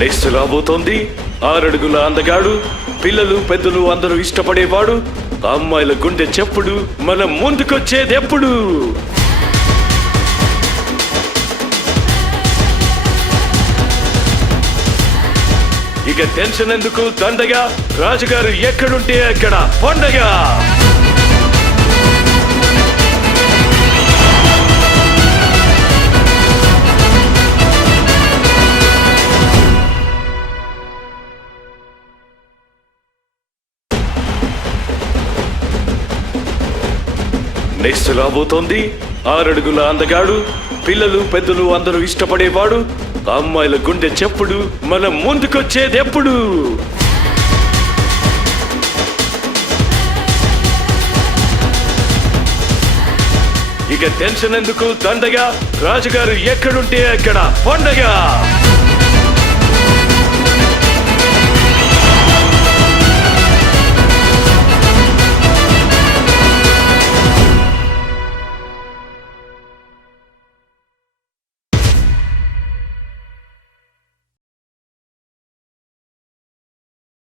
Next రాబోతోంది 6 అడుగుల అందగాడు, పిల్లలు పెద్దలు అందరూ ఇష్టపడేవాడు, అమ్మాయిల గుండె చెప్పుడు, మనం ముందుకొచ్చేది ఎప్పుడు. ఇక టెన్షన్ ఎందుకు, దండగా రాజుగారు ఎక్కడుంటే అక్కడ పండగ. నెక్స్ట్ రాబోతోంది 6 అడుగుల అందగాడు, పిల్లలు పెద్దలు అందరూ ఇష్టపడేవాడు, అమ్మాయిల గుండె చెప్పుడు, మనం ముందుకొచ్చేది ఎప్పుడు. ఇక టెన్షన్ ఎందుకు, దండగా రాజుగారు ఎక్కడుంటే అక్కడ పండగ.